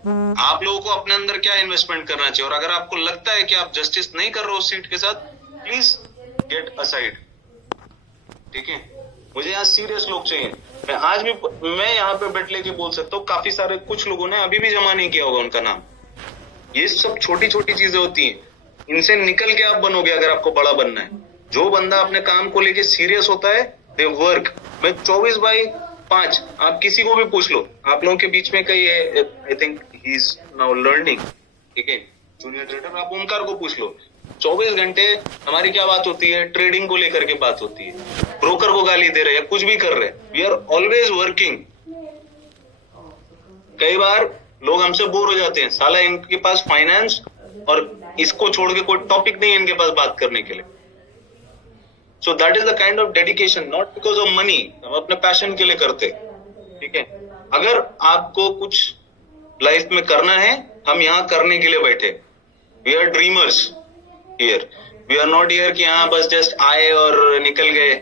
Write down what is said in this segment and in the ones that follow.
आप लोगों को अपने अंदर क्या इन्वेस्टमेंट करना चाहिए, और अगर आपको लगता है कि आप जस्टिस नहीं कर रहे हो सीट के साथ, प्लीज गेट असाइड। ठीक है, मुझे यहाँ सीरियस लोग चाहिए। मैं आज भी, मैं यहाँ पे बेट लेके बोल सकता हूँ, काफी सारे कुछ लोगों ने अभी भी जमा नहीं किया होगा उनका नाम। ये सब छोटी छोटी चीजें होती हैं, इनसे निकल के आप बनोगे अगर आपको बड़ा बनना है। जो बंदा अपने काम को लेके सीरियस होता है, दे वर्क। मैं 24/5, आप किसी को भी पूछ लो, आप लोगों के बीच में कई है, I think he is now learning, ठीक है, जूनियर ट्रेडर, आप ओमकार को पूछ लो। 24 घंटे हमारी क्या बात होती है, ट्रेडिंग को लेकर के बात होती है। ब्रोकर को गाली दे रहे हैं, कुछ भी कर रहे हैं, वी आर ऑलवेज वर्किंग। कई बार लोग हमसे बोर हो जाते हैं, साला इनके पास फाइनेंस और इसको छोड़ के कोई टॉपिक नहीं है इनके पास बात करने के लिए। सो that is the kind of dedication, not because of money, हम अपने पैशन के लिए करते। ठीक है, अगर आपको कुछ लाइफ में करना है, हम यहाँ करने के लिए बैठे। We are dreamers here, we are not here कि हाँ बस जस्ट आए और निकल गए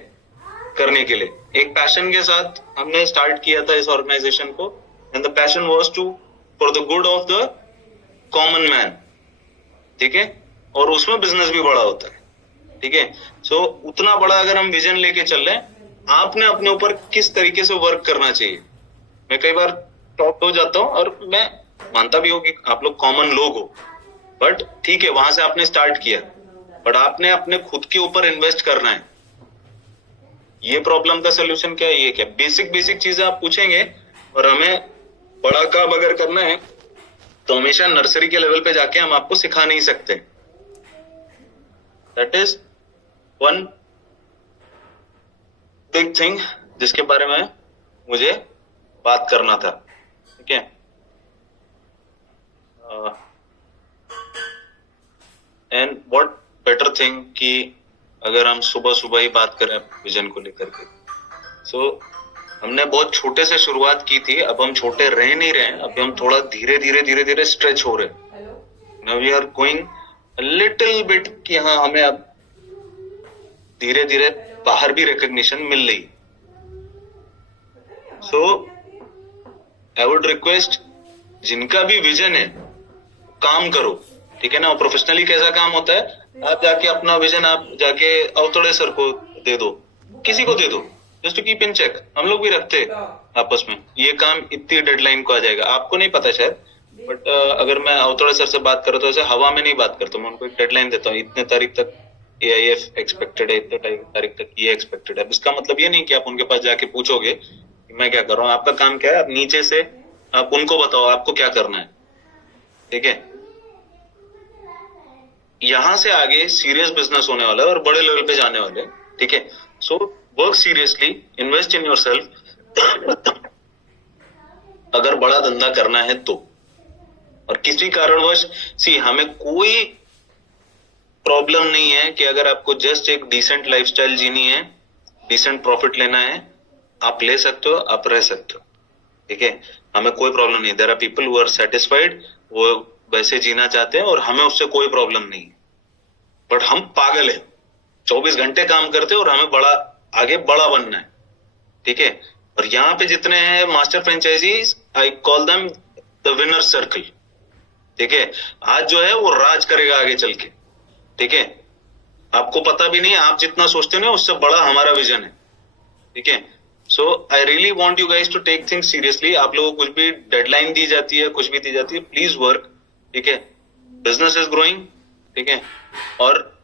करने के लिए। एक पैशन के साथ हमने स्टार्ट किया था इस ऑर्गेनाइजेशन को, and the passion was to for the good of the common man. ठीक है, और उसमें बिजनेस भी बड़ा होता है। ठीक है, सो उतना बड़ा अगर हम विजन लेके चल रहे हैं, आपने अपने ऊपर किस तरीके से वर्क करना चाहिए। मैं कई बार टॉप हो जाता हूँ, और मैं मानता भी हूँ कि आप लोग कॉमन लोग हो, बट ठीक है, वहां से आपने स्टार्ट किया, बट आपने अपने खुद के ऊपर इन्वेस्ट करना है। ये प्रॉब्लम का सोल्यूशन क्या है, ये क्या बेसिक बेसिक चीजें आप पूछेंगे, और हमें बड़ा काम अगर करना है तो हमेशा नर्सरी के लेवल पे जाके हम आपको सिखा नहीं सकते। That is one big thing जिसके बारे में मुझे बात करना था। ठीक है, एंड व्हाट बेटर थिंग कि अगर हम सुबह सुबह ही बात करें विजन को लेकर के। सो हमने बहुत छोटे से शुरुआत की थी, अब हम छोटे रह नहीं रहे, अब हम थोड़ा धीरे धीरे स्ट्रेच हो रहे। Now we are going little bit कि हाँ हमें अब धीरे धीरे बाहर भी रिकॉग्निशन मिल रही। सो आई वुड रिक्वेस्ट, जिनका भी विजन है काम करो। ठीक है ना, और प्रोफेशनली कैसा काम होता है, आप जाके अपना विजन आप जाके अवतड़े सर को दे दो, किसी को दे दो, just to keep in check. हम लोग भी रखते आपस में, ये काम इतनी डेडलाइन को आ जाएगा, आपको नहीं पता शायद, बट अगर मैं अवतड़े सर से बात करूँ तो ऐसे हवा में नहीं बात करता, मैं उनको एक डेडलाइन देता हूँ, इतने तारीख तक AIF एक्सपेक्टेड है, इतने तारीख तक ये एक्सपेक्टेड है। इसका मतलब ये नहीं कि आप उनके पास जाके पूछोगे कि मैं क्या कर रहा हूँ, आपका काम क्या है, आप नीचे से आप उनको बताओ आपको क्या करना है। ठीक है, यहां से आगे सीरियस बिजनेस होने वाला है और बड़े लेवल पे जाने वाले। ठीक है, so work seriously, invest in yourself अगर बड़ा धंधा करना है तो। और किसी कारणवश हमें कोई प्रॉब्लम नहीं है कि अगर आपको जस्ट एक डिसेंट लाइफस्टाइल जीनी है, डिसेंट प्रॉफिट लेना है, आप ले सकते हो, आप रह सकते हो। ठीक है, हमें कोई प्रॉब्लम नहीं। There are people who are satisfied, वो वैसे जीना चाहते हैं और हमें उससे कोई प्रॉब्लम नहीं है। बट हम पागल है, 24 घंटे काम करते हैं और हमें बड़ा आगे बड़ा बनना है। ठीक है, और यहाँ पे जितने हैं master franchises, I call them the winner circle. ठीक है, आज जो है वो राज करेगा आगे चल के। ठीक है, आपको पता भी नहीं, आप जितना सोचते हो ना उससे बड़ा हमारा विजन है। ठीक है, so I really want you guys to take things seriously. आप लोगों को कुछ भी डेडलाइन दी जाती है, कुछ भी दी जाती है, प्लीज वर्क। ठीक है, बिजनेस इज ग्रोइंग। ठीक है, और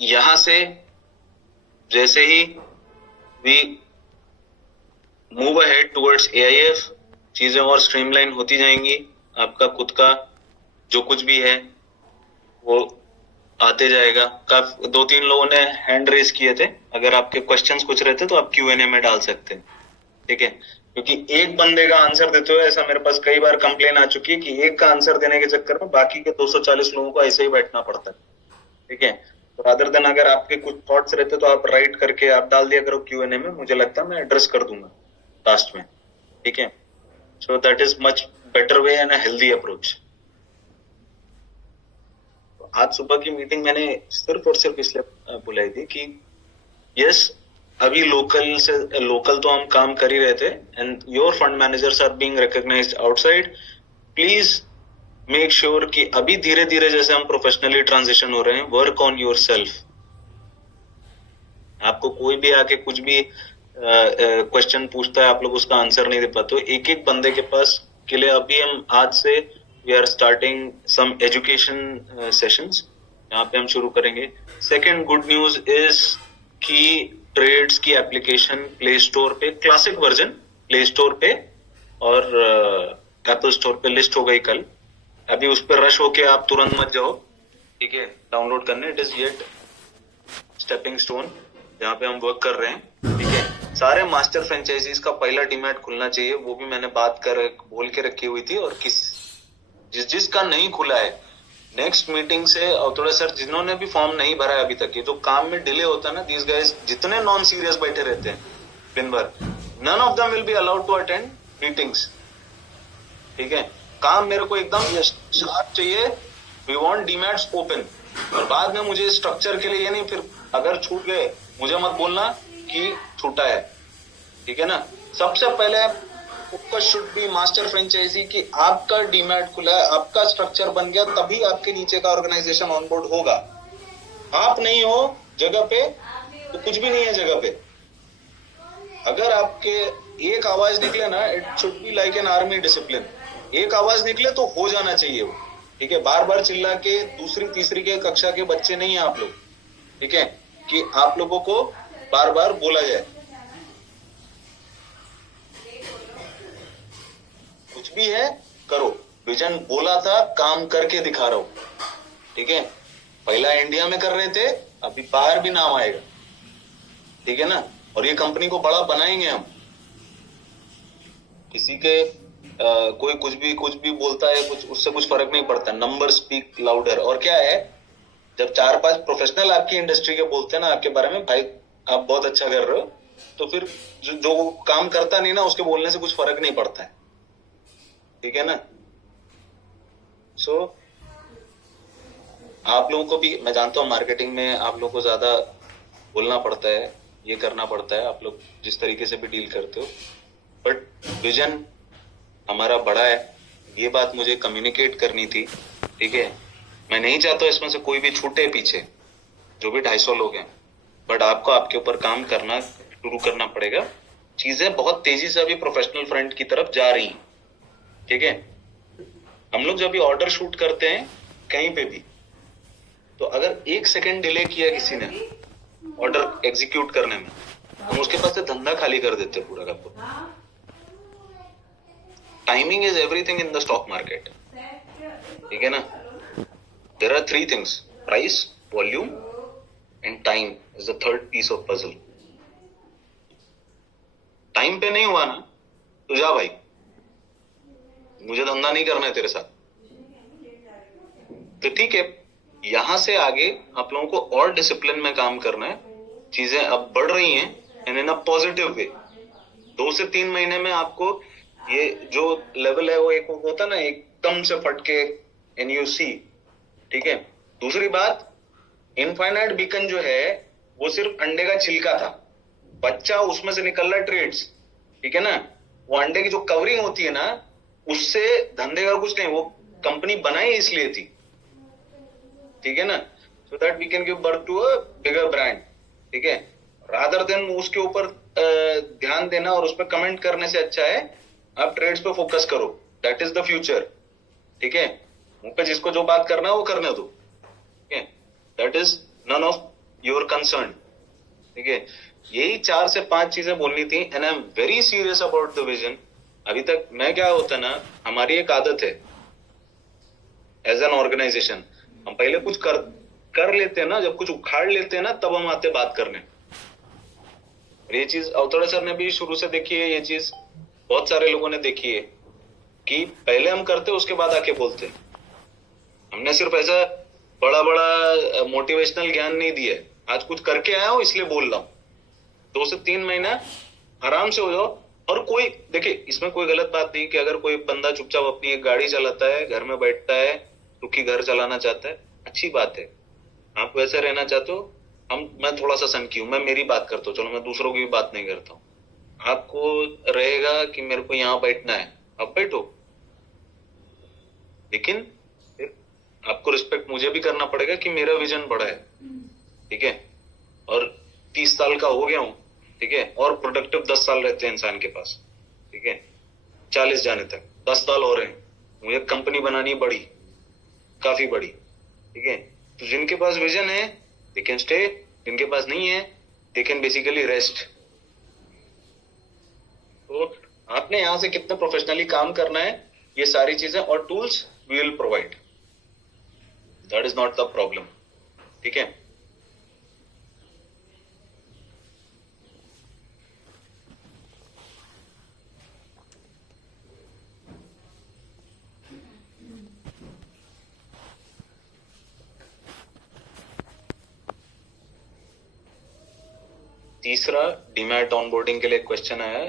यहां से जैसे ही we move ahead towards AIF, चीजें और स्ट्रीमलाइन होती जाएंगी। आपका खुद का जो कुछ भी है वो आते जाएगा। काफी 2-3 लोगों ने हैंड रेज किए थे, अगर आपके क्वेश्चंस कुछ रहते तो आप Q&A में डाल सकते हैं। ठीक है, क्योंकि एक बंदे का आंसर देते हो, ऐसा मेरे पास कई बार कंप्लेन आ चुकी है कि एक का आंसर देने के चक्कर में बाकी के 240 लोगों को ऐसे ही बैठना पड़ता है। ठीक है, तो अदर देन अगर आपके कुछ थॉट्स रहते तो आप राइट करके आप डाल दिया करो Q&A में, मुझे लगता है मैं एड्रेस कर दूंगा लास्ट में। ठीक है, सो that is much better way and a healthy approach. आज सुबह की मीटिंग मैंने सिर्फ और सिर्फ इसलिए बुलाई थी कि यस, अभी लोकल तो हम काम कर ही रहे थे, and your fund managers are being recognised outside. Please make sure कि अभी धीरे धीरे जैसे हम प्रोफेशनली ट्रांजिशन हो रहे हैं, वर्क ऑन योर सेल्फ. आपको कोई भी आके कुछ भी क्वेश्चन पूछता है, आप लोग उसका आंसर नहीं दे पाते. एक एक बंदे के पास के लिए अभी हम आज से we are starting some education sessions, यहाँ पे हम शुरू करेंगे. सेकेंड गुड न्यूज इज कि ट्रेड्स की एप्लीकेशन प्ले स्टोर पे, क्लासिक वर्जन प्ले स्टोर पे और एप्पल स्टोर पे लिस्ट हो गई कल. अभी उस पर रश होके आप तुरंत मत जाओ, ठीक है, डाउनलोड करने. It is yet stepping stone जहाँ पे हम वर्क कर रहे हैं, ठीक है. सारे मास्टर फ्रेंचाइजीज का पहला डीमैट खुलना चाहिए, वो भी मैंने बात कर बोल के रखी हुई थी. और जिसका नहीं खुला है, नेक्स्ट मीटिंग से, और थोड़ा सर जिन्होंने भी फॉर्म नहीं भरा है अभी तक, ये जो काम में डिले होता है ना, दीज गाइस जितने नॉन सीरियस बैठे रहते हैं दिन भर, none of them will be allowed to attend meetings, ठीक है. काम मेरे को एकदम शार्प चाहिए. We want demats open. और बाद में मुझे स्ट्रक्चर के लिए ये नहीं, फिर अगर छूट गए मुझे मत बोलना कि छूटा है, ठीक है ना. सबसे पहले focus should be master franchisee कि आपका डीमैट खुला है, आपका स्ट्रक्चर बन गया, तभी आपके नीचे का ऑर्गेनाइजेशन ऑनबोर्ड होगा. आप नहीं हो जगह पे तो कुछ भी नहीं है जगह पे. अगर आपके एक आवाज निकले ना, it should be like an army discipline. एक आवाज निकले तो हो जाना चाहिए वो, ठीक है. बार बार चिल्ला के दूसरी तीसरी के कक्षा के बच्चे नहीं है आप लोग, ठीक है, कि आप लोगों को बार बार बोला जाए. कुछ भी है करो. विजन बोला था, काम करके दिखा रहा हूं, ठीक है. पहला इंडिया में कर रहे थे, अभी बाहर भी नाम आएगा, ठीक है ना. और ये कंपनी को बड़ा बनाएंगे हम. किसी के कोई कुछ भी बोलता है, कुछ उससे कुछ फर्क नहीं पड़ता. Number speak louder. और क्या है, जब 4-5 प्रोफेशनल आपकी इंडस्ट्री के बोलते हैं ना आपके बारे में, भाई आप बहुत अच्छा कर रहे हो, तो फिर जो काम करता नहीं ना, उसके बोलने से कुछ फर्क नहीं पड़ता है, ठीक है ना. सो आप लोगों को भी, मैं जानता हूँ मार्केटिंग में आप लोगों को ज्यादा बोलना पड़ता है, ये करना पड़ता है, आप लोग जिस तरीके से भी डील करते हो, बट विजन हमारा बड़ा है. ये बात मुझे कम्युनिकेट करनी थी, ठीक है. मैं नहीं चाहता इसमें से कोई भी छूटे पीछे, जो भी 250 लोग हैं, बट आपको आपके ऊपर काम करना शुरू करना पड़ेगा. चीजें बहुत तेजी से अभी प्रोफेशनल फ्रंट की तरफ जा रही हैं, ठीक है. हम लोग जब भी ऑर्डर शूट करते हैं कहीं पे भी, तो अगर 1 सेकंड डिले किया किसी ने ऑर्डर एग्जीक्यूट करने में, हम उसके पास से धंधा खाली कर देते हैं पूरा का पूरा. Timing is everything in the stock market, ठीक है ना. There are 3 things: price, volume and time is the third piece of puzzle. Time पे नहीं हुआ ना तो जा भाई, मुझे धंधा नहीं करना है तेरे साथ. तो ठीक है, यहां से आगे आप लोगों को और डिसिप्लिन में काम करना है. चीजें अब बढ़ रही हैं and in a positive way. 2 से 3 महीने में आपको ये जो लेवल है वो एक होता ना, एकदम से फटके NUC, ठीक है. दूसरी बात, इनफाइनाइट बीकन जो है वो सिर्फ अंडे का छिलका था, बच्चा उसमें से निकल रहा है ट्रेड्स, ठीक है ना. वो अंडे की जो कवरिंग होती है ना, उससे धंधे का कुछ नहीं. वो कंपनी बनाई इसलिए थी, ठीक है ना, so that we can give birth to a bigger brand, ठीक है. रादर देन उसके ऊपर ध्यान देना और उस पर कमेंट करने से अच्छा है आप ट्रेड्स पे फोकस करो. दैट इज द फ्यूचर, ठीक है. मुंह पे जिसको जो बात करना है वो करने दो, ठीक है. That is none of your concern, ठीक है. यही 4 से 5 चीजें बोलनी थी, and I am very serious about the vision. अभी तक मैं क्या होता ना, हमारी एक आदत है एज एन ऑर्गेनाइजेशन, हम पहले कुछ कर लेते हैं ना, जब कुछ उखाड़ लेते हैं ना, तब हम आते बात करने. ये चीज अवतड़े सर ने भी शुरू से देखी है, ये चीज बहुत सारे लोगों ने देखी है कि पहले हम करते उसके बाद आके बोलते. हमने सिर्फ ऐसा बड़ा बड़ा मोटिवेशनल ज्ञान नहीं दिया. आज कुछ करके आया हूं इसलिए बोल रहा हूं. 2 से 3 महीना आराम से हो जाओ. और कोई देखिए, इसमें कोई गलत बात नहीं कि अगर कोई बंदा चुपचाप अपनी एक गाड़ी चलाता है, घर में बैठता है, सुखी घर चलाना चाहता है, अच्छी बात है. आप वैसे रहना चाहते हो, मैं थोड़ा सा सनकी हूं, मैं मेरी बात करता हूँ, चलो मैं दूसरों की भी बात नहीं करता हूँ। आपको रहेगा कि मेरे को यहाँ बैठना है, आप बैठो, लेकिन फिर आपको रिस्पेक्ट मुझे भी करना पड़ेगा कि मेरा विजन बड़ा है, ठीक है, और 30 साल का हो गया हूँ, ठीक है, और प्रोडक्टिव 10 साल रहते हैं इंसान के पास, ठीक है, 40 जाने तक 10 साल हो रहे हैं, मुझे कंपनी बनानी बड़ी, काफी बड़ी, ठीक है। तो जिनके पास विजन है दे कैन स्टे, जिनके पास नहीं है दे कैन बेसिकली रेस्ट। तो आपने यहां से कितना प्रोफेशनली काम करना है, ये सारी चीजें और tools we will provide, that is not the problem, ठीक है। तीसरा, डीमैट ऑनबोर्डिंग के लिए क्वेश्चन आया है,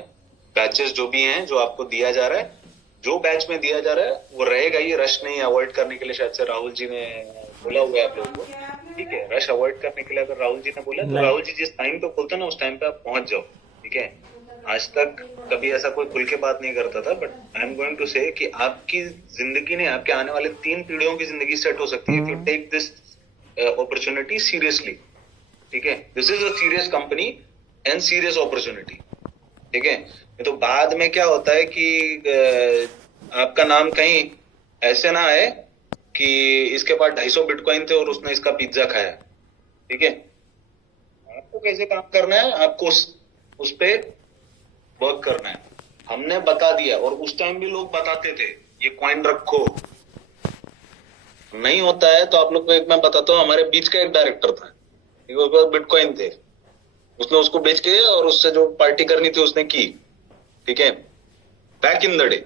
बैचेस जो भी हैं जो आपको दिया जा रहा है, जो बैच में दिया जा रहा है वो रहेगा, ये रश नहीं अवॉइड करने के लिए शायद से राहुल जी ने बोला हुआ है आप लोगों को, ठीक है। रश अवॉइड करने के लिए अगर राहुल जी ने बोला तो राहुल जी जिस टाइम पे बोलते ना उस टाइम पे आप पहुंच जाओ, ठीक है। आज तक कभी ऐसा कोई खुल के बात नहीं करता था, but I am going to say कि आपकी जिंदगी ने, आपके आने वाले 3 पीढ़ियों की जिंदगी सेट हो सकती है if you take this opportunity seriously, ठीक है। This is a serious company and serious opportunity, ठीक है। तो बाद में क्या होता है कि आपका नाम कहीं ऐसे ना आए कि इसके पास 250 बिटकॉइन थे और उसने इसका पिज्जा खाया, ठीक है। आपको कैसे काम करना है, आपको उस पे वर्क करना है। हमने बता दिया, और उस टाइम भी लोग बताते थे ये कॉइन रखो, नहीं होता है तो आप लोग को एक मैं बताता हूँ, हमारे बीच का एक डायरेक्टर था, उसके पास बिटकॉइन थे, उसने उसको बेच के और उससे जो पार्टी करनी थी उसने की, ठीक है, बैक इन द डे।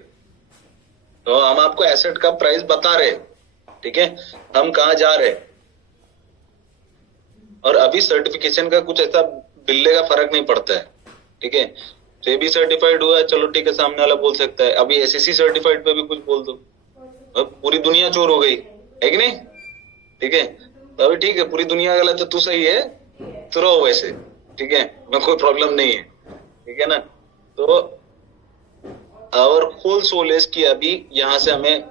तो हम आपको एसेट का प्राइस बता रहे, ठीक है, हम कहां जा रहे, और अभी सर्टिफिकेशन का कुछ ऐसा बिल्ले का फर्क नहीं पड़ता है, ठीक है। सेबी सर्टिफाइड हुआ है, चलो ठीक है, सामने वाला बोल सकता है, अभी एसईसी सर्टिफाइड पे भी कुछ बोल दो, अब पूरी दुनिया चोर हो गई है कि नहीं, ठीक है। तो अभी ठीक है, पूरी दुनिया गलत है, तू सही है, तो रहो वैसे, ठीक है, मैं कोई प्रॉब्लम नहीं है, ठीक है ना। तो और होल सोल इज कि अभी यहां से हमें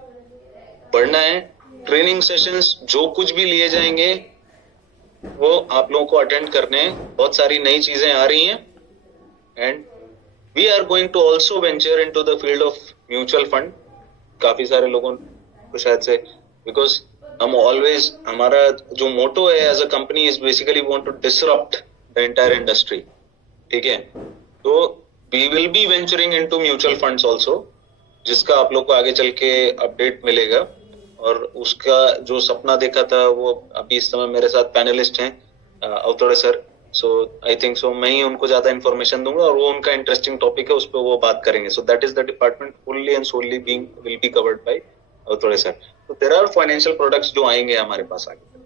बढ़ना है, ट्रेनिंग सेशंस जो कुछ भी लिए जाएंगे वो आप लोगों को अटेंड करने हैं, बहुत सारी नई चीजें आ रही हैं, and we are going to also venture into the field of mutual fund. काफी सारे लोगों को शायद से, बिकॉज हम ऑलवेज, हमारा जो मोटो है as a company is basically want to disrupt the entire industry, ठीक है। तो we will be venturing into mutual funds also, जिसका आप लोग को आगे चल के अपडेट मिलेगा, और उसका जो सपना देखा था वो अभी इस समय मेरे साथ पैनलिस्ट हैं अवतोड़े sir, so I think so मैं ही उनको ज्यादा इन्फॉर्मेशन दूंगा, और वो उनका इंटरेस्टिंग टॉपिक है, उस पर वो बात करेंगे। So that is the department fully and solely being will be covered by Awtade sir. तो देयर आर फाइनेंशियल प्रोडक्ट्स जो आएंगे हमारे पास आगे,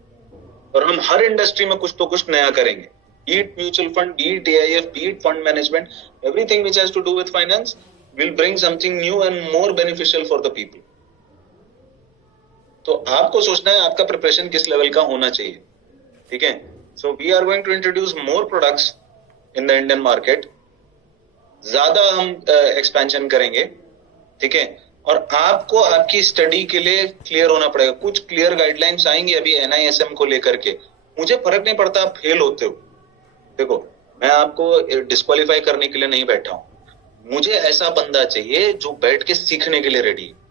और हम हर इंडस्ट्री में कुछ तो कुछ नया करेंगे, be it mutual fund, be it AIF, be it fund management, everything which has to do with finance will bring something new and more beneficial for the people. तो आपको सोचना है आपका प्रिपरेशन किस लेवल का होना चाहिए, ठीक है। So we are going to introduce more products in the Indian market, ज्यादा हम एक्सपेंशन करेंगे, ठीक है। और आपको आपकी स्टडी के लिए क्लियर होना पड़ेगा, कुछ क्लियर गाइडलाइंस आएंगे अभी NISM को लेकर के। मुझे फर्क नहीं पड़ता आप फेल होते हो, देखो मैं आपको डिस्क्वालीफाई करने के लिए नहीं बैठा हूं, मुझे ऐसा बंदा चाहिए जो बैठ के सीखने के लिए रेडी है।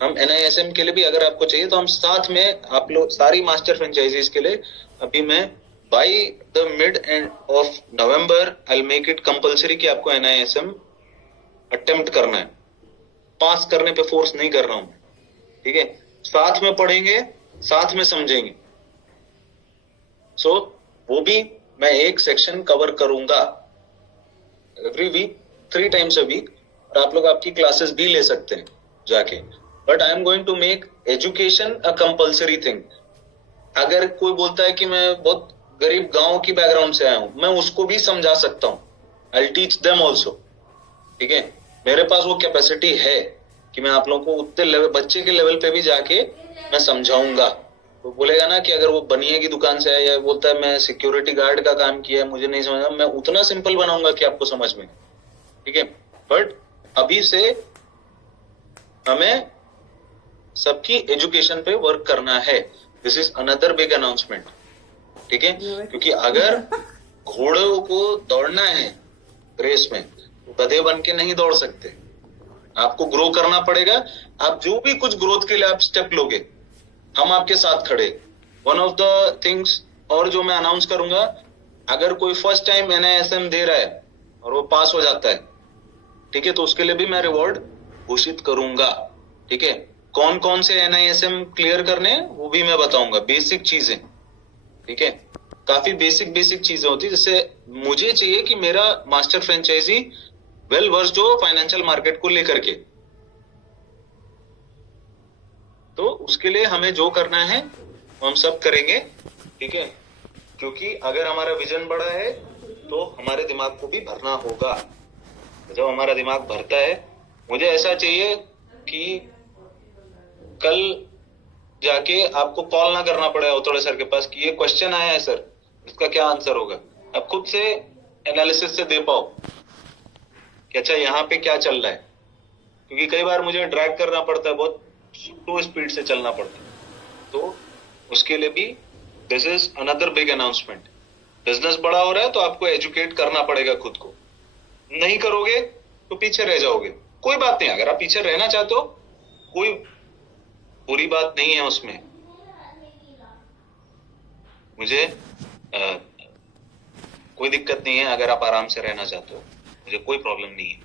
हम NISM के लिए भी अगर आपको चाहिए तो हम साथ में, आप लोग सारी मास्टर फ्रेंचाइजीज के लिए अभी मैं by the mid end of November I will make it compulsory कि आपको NISM अटेम्प्ट करना है, पास करने पे फोर्स नहीं कर रहा हूं, ठीक है। साथ में पढ़ेंगे, साथ में समझेंगे। सो वो भी मैं एक सेक्शन कवर करूंगा every week, 3 times a week, और आप लोग आपकी क्लासेस भी ले सकते हैं जाके, but I am going to make education a compulsory thing. अगर कोई बोलता है कि मैं बहुत गरीब गांव की बैकग्राउंड से आया हूं, मैं उसको भी समझा सकता हूं, I will teach them also, ठीक है। मेरे पास वो कैपेसिटी है कि मैं आप लोगों को उतने लेवल, बच्चे के लेवल पे भी जाके मैं समझाऊंगा, वो बोलेगा ना कि अगर वो बनिए की दुकान से है या बोलता है मैं सिक्योरिटी गार्ड का काम किया है, मुझे नहीं समझ, मैं उतना सिंपल बनाऊंगा कि आपको समझ में, ठीक है। बट अभी से हमें सबकी एजुकेशन पे वर्क करना है। This is another big announcement, ठीक है। क्योंकि अगर घोड़ों को दौड़ना है रेस में, गधे बन के नहीं दौड़ सकते, आपको ग्रो करना पड़ेगा। आप जो भी कुछ ग्रोथ के लिए आप स्टेप लोगे, हम आपके साथ खड़े। वन ऑफ द थिंग्स और जो मैं अनाउंस करूंगा, अगर कोई फर्स्ट टाइम NISM दे रहा है और वो पास हो जाता है, ठीक है, तो उसके लिए भी मैं रिवॉर्ड घोषित करूंगा, ठीक है। कौन कौन से NISM क्लियर करने हैं वो भी मैं बताऊंगा, बेसिक चीजें, ठीक है। काफी बेसिक चीजें होती है, जैसे मुझे चाहिए कि मेरा मास्टर फ्रेंचाइजी वेल वर्स्ड हो फाइनेंशियल मार्केट को लेकर के, तो उसके लिए हमें जो करना है वो हम सब करेंगे, ठीक है। क्योंकि अगर हमारा विजन बड़ा है तो हमारे दिमाग को भी भरना होगा। जब हमारा दिमाग भरता है, मुझे ऐसा चाहिए कि कल जाके आपको कॉल ना करना पड़े अवतोड़े सर के पास कि ये क्वेश्चन आया है सर, इसका क्या आंसर होगा। आप खुद से एनालिसिस से दे पाओ कि अच्छा यहाँ पे क्या चल रहा है। क्योंकि कई बार मुझे ड्रैग करना पड़ता है, बहुत स्लो स्पीड से चलना पड़ता है, तो उसके लिए भी this is another big announcement. Business बड़ा हो रहा है तो आपको एजुकेट करना पड़ेगा खुद को, नहीं करोगे तो पीछे रह जाओगे। कोई बात नहीं, अगर आप पीछे रहना चाहते हो कोई बुरी बात नहीं है उसमें, मुझे कोई दिक्कत नहीं है। अगर आप आराम से रहना चाहते हो, मुझे कोई प्रॉब्लम नहीं है।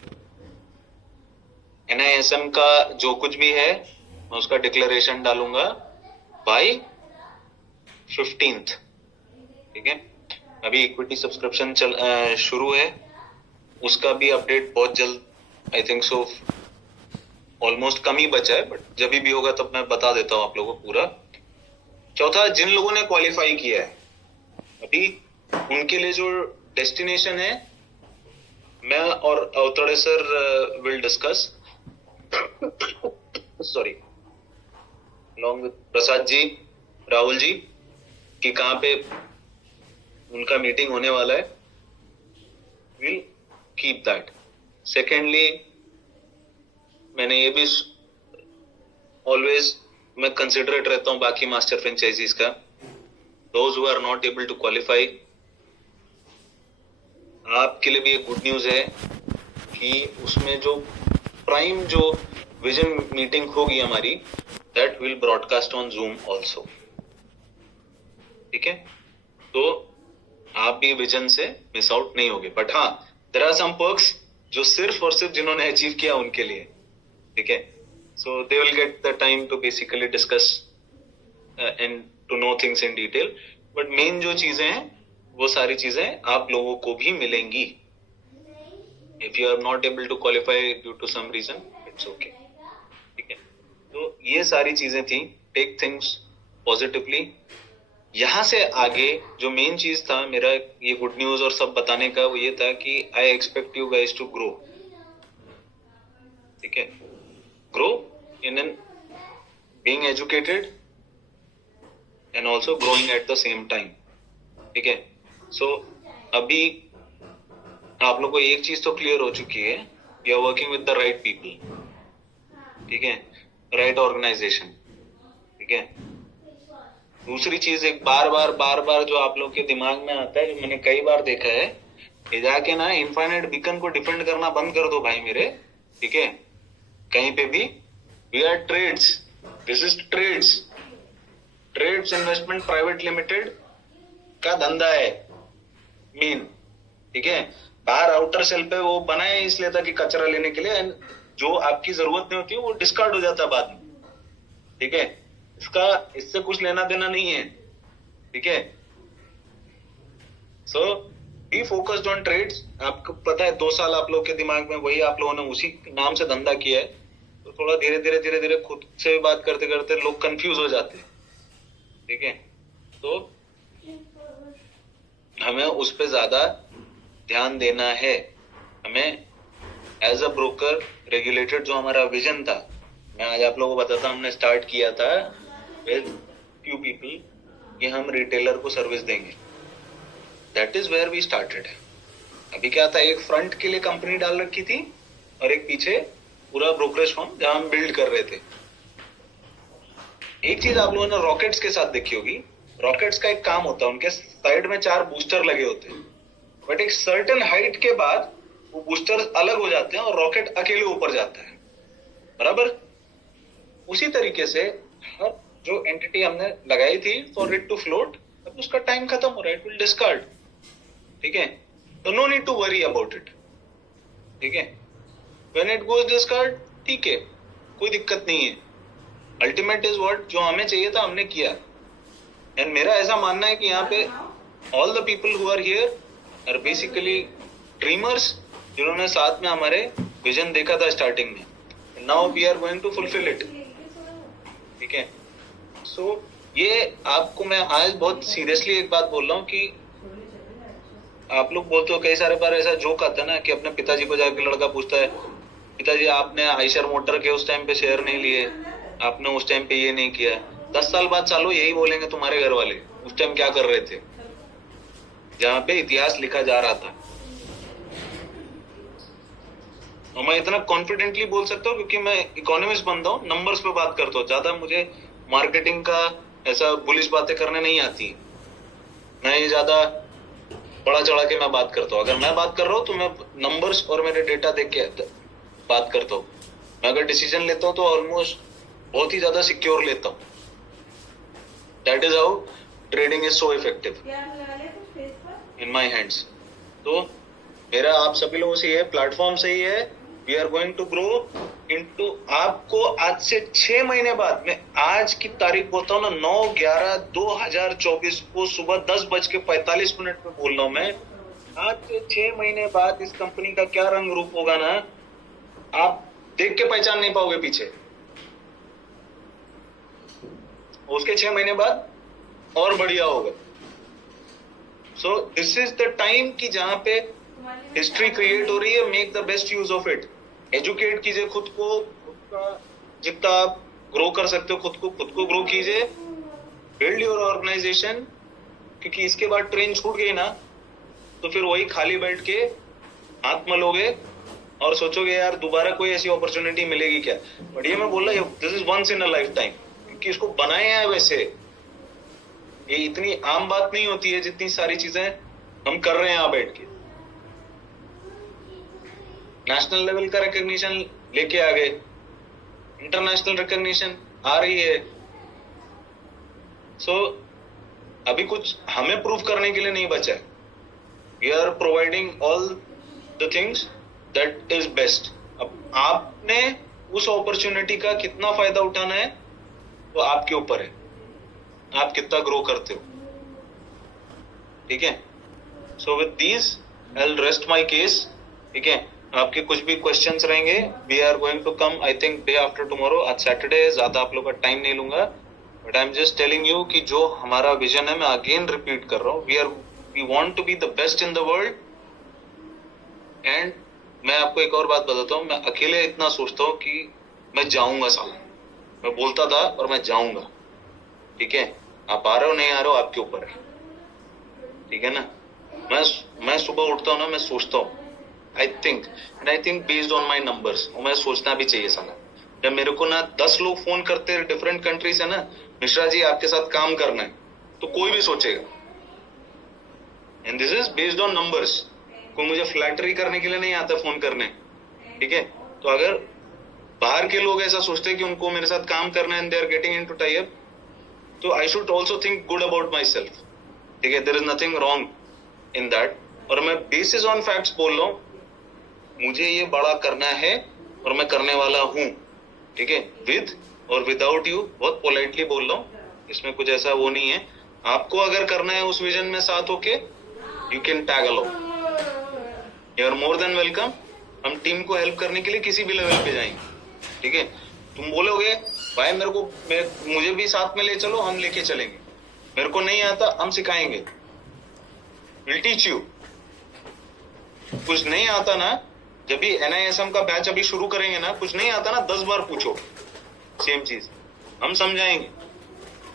NISM का जो कुछ भी है मैं उसका डिक्लेरेशन डालूंगा बाय 15th, ठीक है। अभी इक्विटी सब्सक्रिप्शन शुरू है, उसका भी अपडेट बहुत जल्द, आई थिंक सो ऑलमोस्ट कम ही बचा है, बट जब भी होगा तब मैं बता देता हूँ आप लोगों को पूरा। चौथा, जिन लोगों ने क्वालिफाई किया है अभी, उनके लिए जो डेस्टिनेशन है, मैं और Awtade sir will discuss, sorry, along with Prasad ji, Rahul ji, कि कहाँ पे उनका मीटिंग होने वाला है। Will keep that. सेकेंडली, मैंने ये भी ऑलवेज मैं कंसिडरेट रहता हूँ बाकी मास्टर फ्रेंचाइजीज का, those who are not able to qualify, आपके लिए भी एक गुड न्यूज है कि उसमें जो प्राइम जो विजन मीटिंग होगी हमारी, that will broadcast on zoom also, ठीक है। तो आप भी विजन से मिस आउट नहीं होगे। बट हाँ, देयर आर सम पर्क्स जो सिर्फ और सिर्फ जिन्होंने अचीव किया उनके लिए, ठीक है। So they will get the time to basically discuss and to know things in detail. But main जो चीजें हैं वो सारी चीजें आप लोगों को भी मिलेंगी। If you are not able to qualify due to some reason, it's okay, ठीक है। तो ये सारी चीजें थी, टेक थिंग्स पॉजिटिवली। यहां से आगे जो मेन चीज था मेरा, ये गुड न्यूज और सब बताने का, वो ये था कि I expect you guys to grow, ठीक है। Grow in an being educated and also growing at the same time, ठीक है। सो अभी आप लोग को एक चीज तो क्लियर हो चुकी है, you are working with the right people, ठीक है, राइट ऑर्गेनाइजेशन, ठीक है। दूसरी चीज, एक बार बार जो आप लोग के दिमाग में आता है, जो मैंने कई बार देखा है, ये जाके ना इनफाइनाइट बीकन को डिफेंड करना बंद कर दो भाई मेरे, ठीक है। कहीं पे भी we are Trades, this is Trades investment private limited का धंधा है मेन, ठीक है। बाहर आउटर सेल पे वो बनाए इसलिए था कि कचरा लेने के लिए, जो आपकी जरूरत नहीं होती वो डिस्कार्ड हो जाता है बाद में, ठीक है। इससे कुछ लेना देना नहीं है, ठीक है। सो बी फोकस्ड ऑन ट्रेड्स। आपको पता है 2 साल आप लोग के दिमाग में वही, आप लोगों ने उसी नाम से धंधा किया है, तो थोड़ा धीरे धीरे खुद से बात करते करते लोग कंफ्यूज हो जाते हैं, ठीक है। तो हमें उस पे ज्यादा ध्यान देना है। हमें एज अ ब्रोकर रेगुलेटेड जो हमारा विजन था, मैं आज आप लोगों को बताता हूं, हमने स्टार्ट किया था विद few people कि हम रिटेलर को सर्विस देंगे. That is where we started. अभी क्या था, एक फ्रंट के लिए कंपनी डाल रखी थी और एक पीछे पूरा ब्रोकरेज फर्म जहां हम बिल्ड कर रहे थे. एक चीज आप लोगों ने रॉकेट्स के साथ देखी होगी. रॉकेट्स का एक काम होता है, उनके साइड में 4 बूस्टर लगे होते हैं, बट एक सर्टेन हाइट के बाद वो बूस्टर अलग हो जाते हैं और रॉकेट अकेले ऊपर जाता है. बराबर उसी तरीके से हर जो एंटिटी हमने लगाई थी फॉर इट टू फ्लोट, अब उसका टाइम खत्म हो रहा है, इट विल डिस्कार्ड. ठीक है, तो no need to worry about it. ठीक है, व्हेन इट गोज डिस्कार्ड, ठीक है, कोई दिक्कत नहीं है. अल्टीमेट इज व्हाट, जो हमें चाहिए था हमने किया. एंड मेरा ऐसा मानना है कि यहाँ पे all the people who are here are basically dreamers, जिन्होंने साथ में हमारे विजन देखा था स्टार्टिंग में. Now we are going to fulfil it. ठीक है, सो ये आपको मैं आज बहुत सीरियसली एक बात बोल रहा हूँ कि आप लोग बोलते हो, कई सारे बार ऐसा जोक आता है ना कि अपने पिताजी को जाके लड़का पूछता है, पिताजी आपने आयशर मोटर के उस टाइम पे शेयर नहीं लिए, आपने उस टाइम पे ये नहीं किया. 10 साल बाद चालो यही बोलेंगे तुम्हारे घर वाले, उस टाइम क्या कर रहे थे, जहाँ पे इतिहास लिखा जा रहा था. और मैं इतना कॉन्फिडेंटली बोल सकता हूँ क्योंकि मैं इकोनॉमिस्ट बनता हूँ, नंबर्स पे बात करता हूँ. ज्यादा मुझे मार्केटिंग का ऐसा बुलिश बातें करने नहीं आती, मैं ये ज्यादा बड़ा चढ़ा के मैं बात करता हूँ. अगर मैं बात कर रहा हूँ तो मैं नंबर्स और मेरे डेटा देख के बात करता हूँ. मैं अगर डिसीजन लेता हूँ तो ऑलमोस्ट बहुत ही ज्यादा सिक्योर लेता हूँ. That is how trading is so effective in my hands. तो मेरा आप सभी लोगों से ये प्लेटफॉर्म से ही है, we are going to grow into. आपको आज से 6 महीने बाद, मैं आज की तारीख बोलता हूँ ना, 9/11/2024 को सुबह 10:45 पे बोल रहा हूँ मैं. आज से 6 महीने बाद इस कंपनी का क्या रंग रूप होगा ना, आप देख के पहचान नहीं पाओगे पीछे. उसके 6 महीने बाद और बढ़िया होगा. So this is the time कि जहां पे हिस्ट्री क्रिएट हो रही है. Make the best use of it. Educate कीजिए खुद को, खुद का जितना आप ग्रो कर सकते हो खुद को ग्रो कीजिए. बिल्ड योर ऑर्गेनाइजेशन, क्योंकि इसके बाद ट्रेन छूट गई ना तो फिर वही खाली बैठ के हाथ मलोगे और सोचोगे यार दोबारा कोई ऐसी अपॉर्चुनिटी मिलेगी क्या. बट ये मैं बोल रहा हूँ, this is once in a life time, क्योंकि इसको बनाए हैं वैसे. ये इतनी आम बात नहीं होती है जितनी सारी चीजें हम कर रहे हैं यहाँ बैठ के. नेशनल लेवल का रिकॉग्निशन लेके आ गए, इंटरनेशनल रिकॉग्निशन आ रही है. सो अभी कुछ हमें प्रूव करने के लिए नहीं बचा है. We are providing all the things that is best. अब आपने उस अपॉर्चुनिटी का कितना फायदा उठाना है वो आपके ऊपर है, आप कितना ग्रो करते हो. ठीक है, so with these I will rest my case. ठीक है, आपके कुछ भी क्वेश्चंस रहेंगे, we are going to come I think day after tomorrow. आज सैटरडे है, ज्यादा आप लोग का टाइम नहीं लूंगा, but I am just telling you कि जो हमारा विजन है, मैं अगेन रिपीट कर रहा हूँ, we want to be the best in the world. And मैं आपको एक और बात बताता हूँ, मैं अकेले इतना सोचता हूँ कि मैं जाऊंगा साला. मैं बोलता था और मैं जाऊंगा. ठीक है, आप आ रहे हो नहीं आ रहे हो आपके ऊपर है. ठीक है ना. मैं सुबह उठता हूँ ना, मैं सोचता हूँ, I think based on my numbers, और मैं सोचना भी चाहिए साला. जब मेरे को ना 10 लोग फोन करते हैं डिफरेंट कंट्री से ना, मिश्रा जी आपके साथ काम करना है, तो कोई भी सोचेगा. And this is based on numbers. कोई मुझे फ्लैटरी करने के लिए नहीं आता फोन करने. ठीक है, तो अगर बाहर के लोग ऐसा सोचते हैं कि उनको मेरे साथ काम करना है and they are getting into tie up, तो I should also think good about myself. ठीक है, there is nothing wrong in that. और मैं बेसिस ऑन फैक्ट्स बोल रहा हूँ, मुझे ये बड़ा करना है और मैं करने वाला हूँ. ठीक है, विद और विदाउट यू, बहुत पोलाइटली बोल रहा हूँ, इसमें कुछ ऐसा वो नहीं है. आपको अगर करना है उस विजन में साथ होके, you can tag along, you are more than welcome. हम टीम को हेल्प करने के लिए किसी भी लेवल पे जाएंगे. ठीक है, तुम बोलोगे भाई मुझे भी साथ में ले चलो, हम लेके चलेंगे. मेरे को नहीं आता, हम सिखाएंगे, विल टीच यू. कुछ नहीं आता ना, जब भी NISM का बैच अभी शुरू करेंगे ना, कुछ नहीं आता ना, 10 बार पूछो, सेम चीज हम समझाएंगे.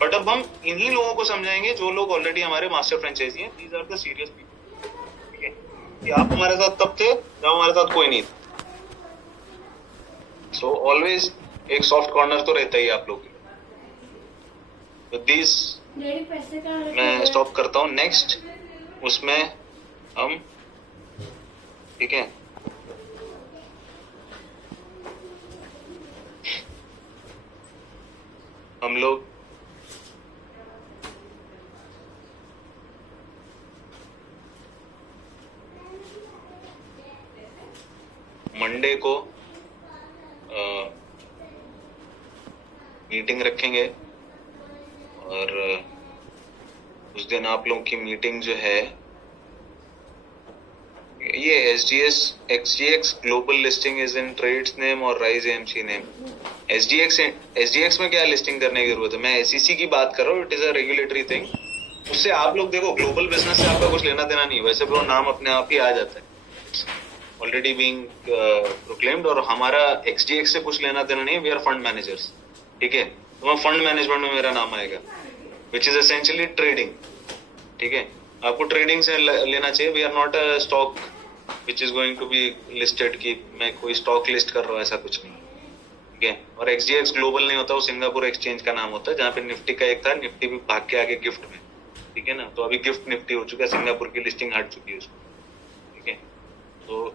बट अब हम इन्हीं लोगों को समझाएंगे जो लोग ऑलरेडी हमारे मास्टर फ्रेंचाइजी हैं. These are the serious people. ठीक है, कि आप हमारे साथ तब थे जब हमारे साथ कोई नहीं था. सो ऑलवेज एक सॉफ्ट कॉर्नर तो रहता ही आप लोग. तो दिस मैं स्टॉप करता हूँ. नेक्स्ट उसमें हम, ठीक है, हम लोग मंडे को मीटिंग रखेंगे और उस दिन आप लोगों की मीटिंग जो है ये SGX global listing is in Trades name और राइज AMC नेम. SGX में क्या लिस्टिंग करने की जरूरत है? मैं SEC की बात कर रहा हूँ. It is a regulatory thing. उससे आप लोग देखो, ग्लोबल बिजनेस से आपका कुछ लेना देना नहीं. वैसे वो नाम अपने आप ही आ जाता है, ऑलरेडी बीइंग प्रोक्लेम्ड. और हमारा XGX से कुछ लेना देना नहीं. We are fund managers. ठीक है, तो फंड मैनेजमेंट में मेरा नाम आएगा, विच इज एसेंशियली ट्रेडिंग. ठीक है, आपको ट्रेडिंग से लेना चाहिए. We are not a stock which is going to be listed, कि मैं कोई स्टॉक लिस्ट कर रहा हूँ, ऐसा कुछ नहीं. ठीक है, और XGX ग्लोबल नहीं होता, वो सिंगापुर एक्सचेंज का नाम होता है, जहाँ पे निफ्टी का एक था. निफ्टी भी भाग के आगे गिफ्ट में. ठीक है ना, तो अभी गिफ्ट निफ्टी हो चुका है, सिंगापुर की लिस्टिंग हट चुकी है उसको. ठीक है, तो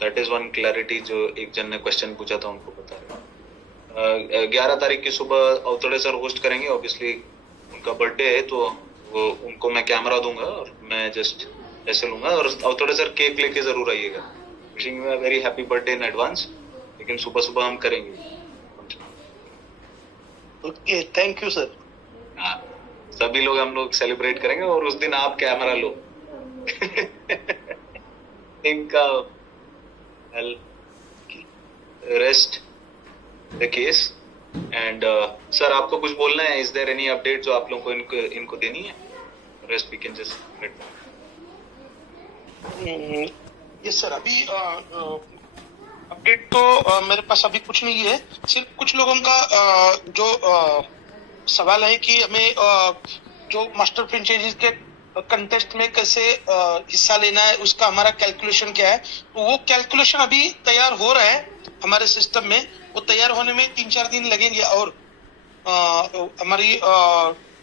दैट इज वन क्लैरिटी जो एक जन ने क्वेश्चन पूछा था, उनको बता रहे. 11 तारीख की सुबह अवतड़े सर होस्ट करेंगे. ऑब्वियसली उनका बर्थडे है, तो वो उनको मैं कैमरा दूंगा और मैं जस्ट ऐसे लूंगा. और अवतड़े सर केक लेके जरूर आइएगा. Wishing you a very happy birthday in advance. लेकिन सुबह सुबह हम करेंगे. Okay, thank you sir. हाँ, सभी लोग हम लोग सेलिब्रेट करेंगे और उस दिन आप कैमरा लो. इनका rest the case. And sir, आपको कुछ बोलना है? इज देयर एनी अपडेट जो आप लोगों को इनको देनी है? Rest we can just yes sir. अभी अपडेट तो मेरे पास अभी कुछ नहीं है. सिर्फ कुछ लोगों का जो सवाल है कि हमें जो मास्टर फ्रेंचाइजीज के कंटेस्ट में कैसे हिस्सा लेना है, उसका हमारा कैलकुलेशन क्या है. तो वो कैलकुलेशन अभी तैयार हो रहा है हमारे सिस्टम में. वो तैयार होने में 3-4 दिन लगेंगे और हमारी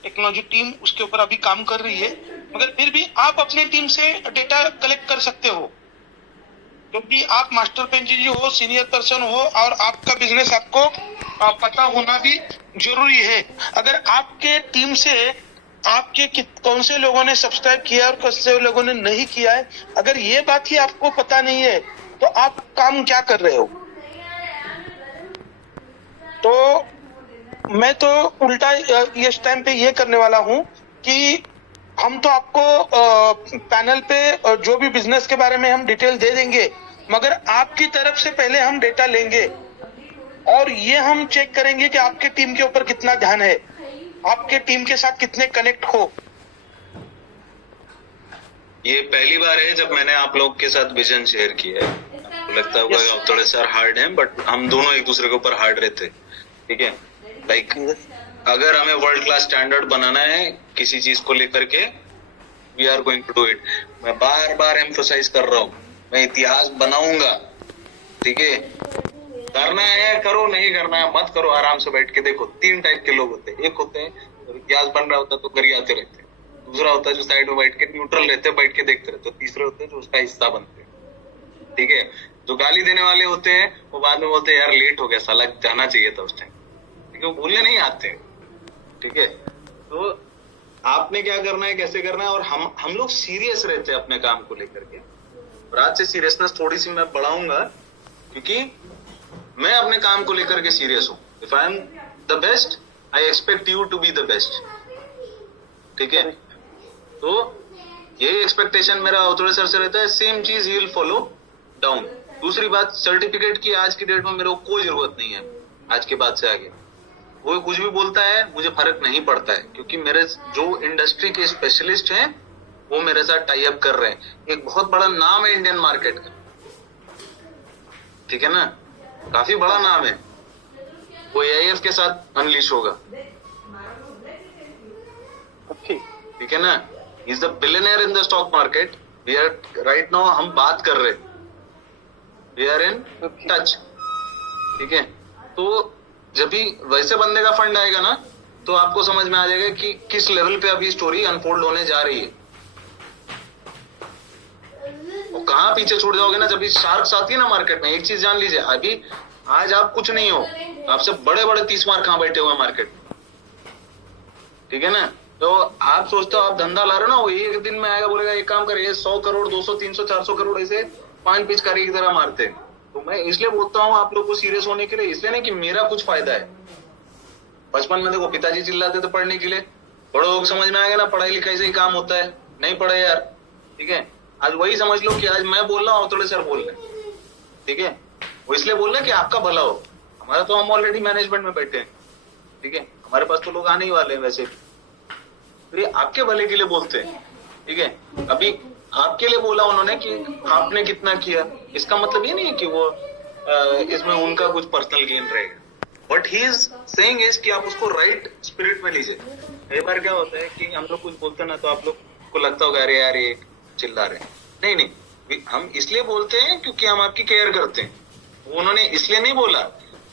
टेक्नोलॉजी टीम उसके ऊपर अभी काम कर रही है. मगर फिर भी आप अपने टीम से डेटा कलेक्ट कर सकते हो, क्योंकि आप मास्टर फ्रेंचाइजी हो, सीनियर पर्सन हो, और आपका बिजनेस आपको पता होना भी जरूरी है. अगर आपके टीम से आपके कौन से लोगों ने सब्सक्राइब किया और कौन से लोगों ने नहीं किया है, अगर ये बात ही आपको पता नहीं है, तो आप काम क्या कर रहे हो? तो मैं तो उल्टा इस टाइम पे ये करने वाला हूँ कि हम तो आपको पैनल पे जो भी बिजनेस के बारे में हम डिटेल दे देंगे, मगर आपकी तरफ से पहले हम डेटा लेंगे और ये हम चेक करेंगे कि आपके टीम के ऊपर कितना ध्यान है, आपके टीम के साथ कितने कनेक्ट हो. ये पहली बार है जब मैंने आप लोग के साथ विजन शेयर किया है. तो लगता होगा कि आप थोड़े सर हार्ड हैं, बट हम दोनों एक दूसरे के ऊपर हार्ड रहते. ठीक है, लाइक अगर हमें वर्ल्ड क्लास स्टैंडर्ड बनाना है किसी चीज को लेकर के, we are going to do it. मैं बार बार एम्फोसाइज कर रहा हूँ, मैं इतिहास बनाऊंगा. ठीक है, करना है करो, नहीं करना है मत करो, आराम से बैठ के देखो. 3 टाइप के लोग होते हैं. एक होते हैं जब इतिहास बन रहा होता है तो गरियाते रहते हैं. दूसरा होता है जो साइड में बैठ के न्यूट्रल रहते हैं, बैठ के देखते रहते हैं. तीसरे होते हैं जो उसका हिस्सा बनते हैं. ठीक है, जो गाली देने वाले होते हैं वो बाद में बोलते हैं यार लेट हो गया, साला जाना चाहिए था उस टाइम. ठीक है, वो भूलने नहीं आते. ठीक है, तो आपने क्या करना है, कैसे करना है. और हम लोग सीरियस रहते हैं अपने काम को लेकर के. और आज से सीरियसनेस थोड़ी सी मैं बढ़ाऊंगा, क्योंकि मैं अपने काम को लेकर के सीरियस हूँ. If I am the best, I expect you to be the best. ठीक है, तो यही एक्सपेक्टेशन मेरा अवतड़े सर से रहता है. सेम चीज ही विल फॉलो डाउन. दूसरी बात, सर्टिफिकेट की आज की डेट में मेरे को कोई जरूरत नहीं है. आज के बाद से आगे वो कुछ भी बोलता है मुझे फर्क नहीं पड़ता है, क्योंकि मेरे जो इंडस्ट्री के स्पेशलिस्ट हैं वो मेरे साथ टाई अप कर रहे हैं. एक बहुत बड़ा नाम है इंडियन मार्केट का. ठीक है ना, काफी बड़ा नाम है. वो AIF के साथ अनलीश होगा. ठीक है ना, is the billionaire in the stock market. We are right now, हम बात कर रहे, वी आर इन टच, ठीक है। तो जब भी वैसे बंदे का फंड आएगा ना, तो आपको समझ में आ जाएगा कि किस लेवल पे अभी स्टोरी अनफोल्ड होने जा रही है। और कहाँ पीछे छूट जाओगे ना, जब भी शार्क्स आती है ना मार्केट में। एक चीज जान लीजिए, अभी आज आप कुछ नहीं हो, आपसे बड़े बड़े 30 मार कहाँ बैठे हुए हैं मार्केट में, ठीक है ना। तो आप सोचते हो आप धंधा ला रहे हो ना, वो एक दिन में आएगा बोलेगा एक काम करिए 100 करोड़ 200 300 400 करोड़ ऐसे पान पिचकारी की तरह मारते हैं। तो मैं इसलिए बोलता हूँ आप लोग को सीरियस होने के लिए, इसलिए नहीं कि मेरा कुछ फायदा है। बचपन में देखो पिताजी चिल्लाते थे पढ़ने के लिए, बड़े लोग समझ में आएगा ना पढ़ाई लिखाई से ही काम होता है, नहीं पढ़े यार, ठीक है। आज वही समझ लो कि आज मैं बोल रहा हूँ थोड़े सर बोल रहे हैं, ठीक है। वो इसलिए बोल रहे हैं कि आपका भला हो। हमारा तो हम ऑलरेडी मैनेजमेंट में बैठे हैं, ठीक है, हमारे पास तो लोग आने ही वाले हैं वैसे, तो ये आपके भले के लिए बोलते हैं, ठीक है। अभी आपके लिए बोला उन्होंने कि आपने कितना किया, इसका मतलब ये नहीं है कि वो इसमें उनका कुछ पर्सनल गेन रहेगा। But he is saying is कि आप उसको राइट स्पिरिट में लीजिए। कई बार क्या होता है कि हम लोग कुछ बोलते हैं ना, तो आप लोग को लगता होगा अरे यार ये चिल्ला रहे हैं। नहीं नहीं, हम इसलिए बोलते हैं क्योंकि हम आपकी केयर करते हैं। उन्होंने इसलिए नहीं बोला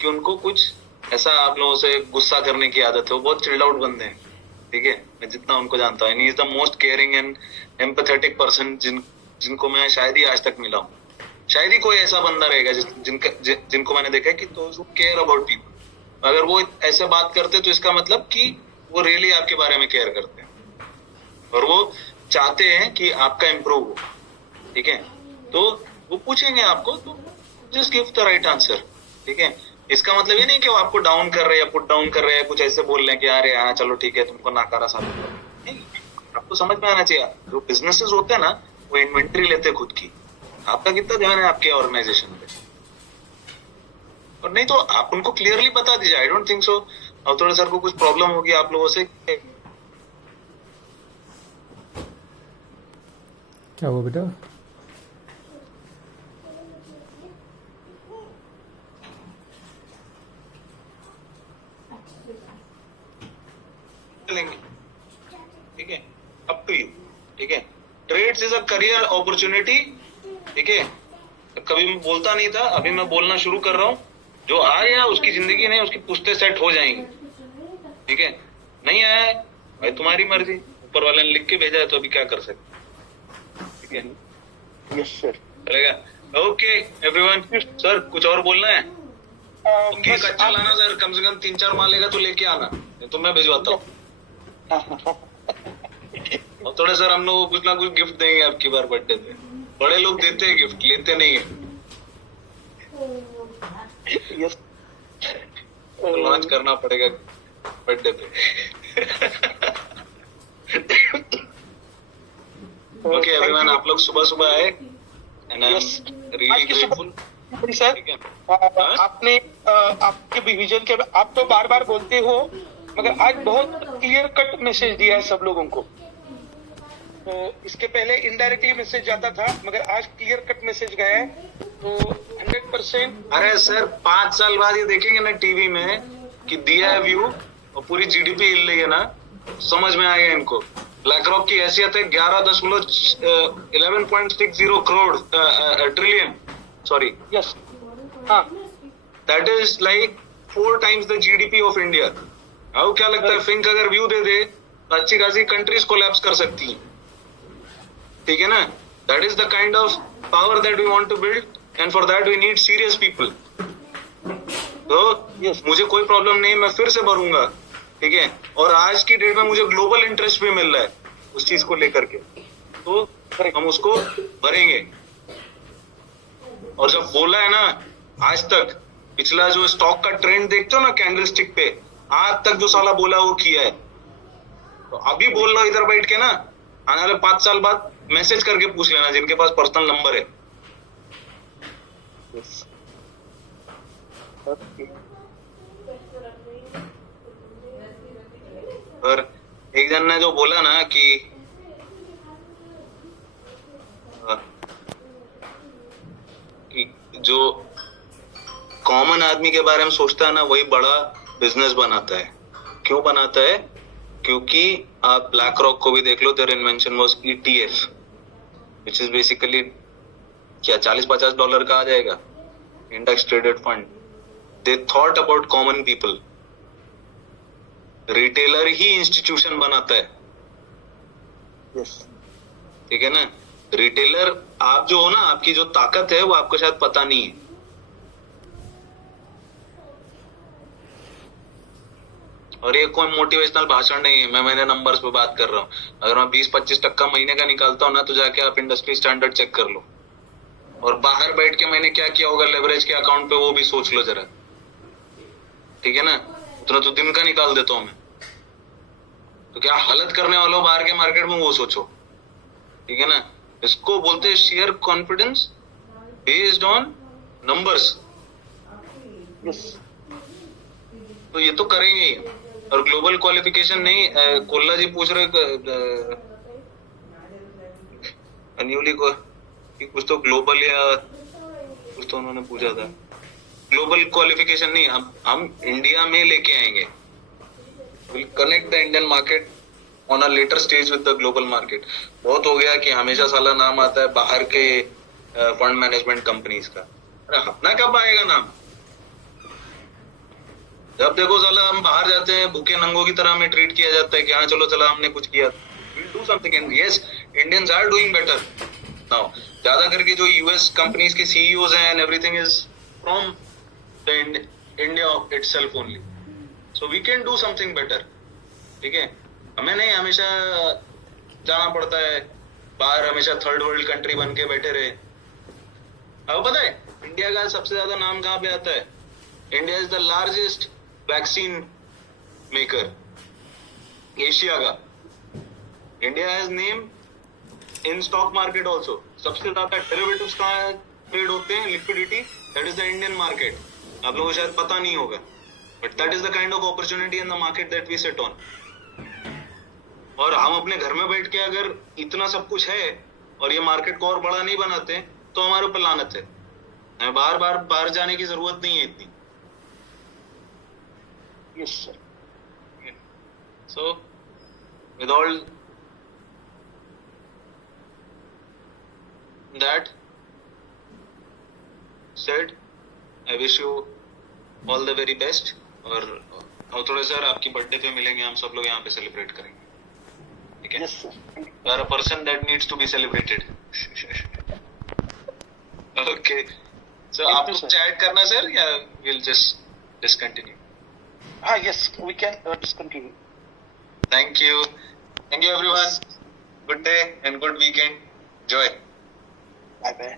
कि उनको कुछ ऐसा आप लोगों से गुस्सा करने की आदत है। वो बहुत चिल्ड आउट बंदे हैं, ठीक है, मैं जितना उनको जानता हूँ। He is the most caring and empathetic person जिनको मैं शायद ही आज तक मिला हूँ। शायद ही कोई ऐसा बंदा रहेगा जिनको मैंने देखा है कि तो केयर अबाउट पीपल। अगर वो ऐसे बात करते तो इसका मतलब कि वो रियली आपके बारे में केयर करते हैं और वो चाहते हैं कि आपका इम्प्रूव हो, ठीक है। तो वो पूछेंगे आपको, तो just give the right answer, ठीक है। इसका मतलब ये नहीं कि वो आपको डाउन कर रहे हैं, पुट डाउन कर रहे हैं, कुछ ऐसे बोल रहे हैं कि यार हाँ चलो ठीक है तुमको नाकारा साबित करो। नहीं, आपको समझ में आना चाहिए। जो बिजनेसेस होते हैं ना, वो इन्वेंट्री लेते हैं खुद की। आपका कितना ध्यान है आपके ऑर्गेनाइजेशन पे, और नहीं तो आप उनको क्लियरली बता दीजिए। I don't think so Awtade sir को कुछ प्रॉब्लम होगी आप लोगों से। क्या हुआ बेटा? ठीक है, अप टू यू, ठीक है। Trades is a career opportunity, ठीक है। कभी मैं बोलता नहीं था, अभी मैं बोलना शुरू कर रहा हूँ। जो आ गया उसकी जिंदगी नहीं, उसकी पुश्ते सेट हो जाएंगी, ठीक है। नहीं आया है भाई तुम्हारी मर्जी, ऊपर वाले ने लिख के भेजा है तो अभी क्या कर सकते, ठीक है। यस सर, चलेगा। ओके एवरीवन, सर कुछ और बोलना है? केक अच्छा लाना सर, कम से कम 3-4 मालेगा तो लेके आना, नहीं तो मैं भिजवाता हूँ। और थोड़े सर हम लोग कुछ ना कुछ गिफ्ट देंगे आपकी बार बर्थडे पे। बड़े लोग देते हैं गिफ्ट, लेते नहीं है। यस, लॉन्च करना पड़ेगा बर्थडे पे। ओके एवरीवन, आप लोग सुबह सुबह आए and I am really grateful. Sir आपने आपके विजन के, आप तो बार बार बोलते हो, मगर आज बहुत क्लियर कट मैसेज दिया है सब लोगों को। तो इसके पहले इनडायरेक्टली मैसेज जाता था, मगर आज क्लियर कट मैसेज गया है, तो 100%। अरे सर 5 साल बाद ये देखेंगे ना टीवी में कि दिया है व्यू और पूरी जीडीपी हिल रही है ना, समझ में आएगा इनको। ब्लैक रॉक की हैसियत है 11.60 करोड़ ट्रिलियन, सॉरी, यस, हाँ, that is like 4 times the GDP of India. अब क्या लगता है फिंक अगर व्यू दे दे तो अच्छी खासी कंट्रीज कोलैप्स कर सकती हैं, ठीक है ना। That is the kind of power that we want to build and for that we need serious people. तो मुझे कोई प्रॉब्लम नहीं, मैं फिर से भरूंगा, ठीक है। और आज की डेट में मुझे ग्लोबल इंटरेस्ट भी मिल रहा है उस चीज को लेकर के, तो हम उसको भरेंगे। और जब बोला है ना, आज तक पिछला जो स्टॉक का ट्रेंड देखते हो ना कैंडलस्टिक पे, आज तक जो साला बोला वो किया है। तो अभी बोल रहा हूं इधर बैठ के ना, आने वाले 5 साल बाद मैसेज करके पूछ लेना जिनके पास पर्सनल नंबर है। और एक जन ने जो बोला ना कि जो कॉमन आदमी के बारे में सोचता है ना, वही बड़ा बिजनेस बनाता है। क्यों बनाता है? क्योंकि आप ब्लैक रॉक को भी देख लो, their invention was ETF, which is basically क्या $40-50 का आ जाएगा, index traded fund. They thought about common people. Retailer ही इंस्टीट्यूशन बनाता है, ठीक है ना. रिटेलर आप जो हो ना, आपकी जो ताकत है वो आपको शायद पता नहीं है. और ये कोई मोटिवेशनल भाषण नहीं है, मैं मैंने नंबर्स पे बात कर रहा हूँ. अगर मैं 20-25% महीने का निकालता हूँ ना, तो जाके आप इंडस्ट्री स्टैंडर्ड चेक कर लो. और बाहर बैठ के मैंने क्या किया होगा लेवरेज के अकाउंट पे, वो भी सोच लो जरा, ठीक है ना. उतना तो दिन का निकाल देता हूँ मैं. तो क्या हालत करने वालों बाहर के मार्केट में, वो सोचो, ठीक है ना. इसको बोलते हैं share confidence based on numbers. तो ये तो करेंगे ही. और ग्लोबल क्वालिफिकेशन नहीं, कोल्ला जी पूछ रहे अन्यूली को कुछ तो ग्लोबल या कुछ तो उन्होंने पूछा था. ग्लोबल क्वालिफिकेशन नहीं, हम इंडिया में लेके आएंगे. Will connect the Indian market on a later stage with the global market. बहुत हो गया कि हमेशा साला नाम आता है बाहर के फंड मैनेजमेंट कंपनीज का. अरे अपना कब आएगा नाम? जब देखो साला हम बाहर जाते हैं भूखे नंगों की तरह हमें ट्रीट किया जाता है कि हाँ चलो चला हमने कुछ किया. We'll do something, and yes, Indians are doing better now. ज्यादा करके जो US कंपनीज के CEOs हैं and everything is from the India itself only. So we can do something better. ठीक है, हमें नहीं हमेशा जाना पड़ता है बाहर, हमेशा थर्ड वर्ल्ड कंट्री बन के बैठे रहे. अब पता है इंडिया का सबसे ज्यादा नाम कहाँ पे आता है? India is the largest vaccine maker Asia का. India has name in stock market also. सबसे ज्यादा डेरिवेटिव्स कहाँ ट्रेड होते हैं, liquidity, that is the Indian market. आप लोगों को शायद पता नहीं होगा, but that is the kind of opportunity in the market that we sit on. और हम अपने घर में बैठ के अगर इतना सब कुछ है और ये मार्केट को और बड़ा नहीं बनाते तो हमारे ऊपर लानत है. हमें बाहर जाने की जरूरत नहीं है इतनी. Yes, sir. So, with all that said, I wish you all the very best. और थोड़े सर आपकी बर्थडे पे मिलेंगे, हम सब लोग यहाँ पे सेलिब्रेट करेंगे, ठीक है? Yes, sir. You are a person that needs to be celebrated. Okay. So आपको कुछ ऐड करना सर या we'll just discontinue? Yes, we can discontinue. Thank you everyone. Good day and good weekend. Joy. Bye bye.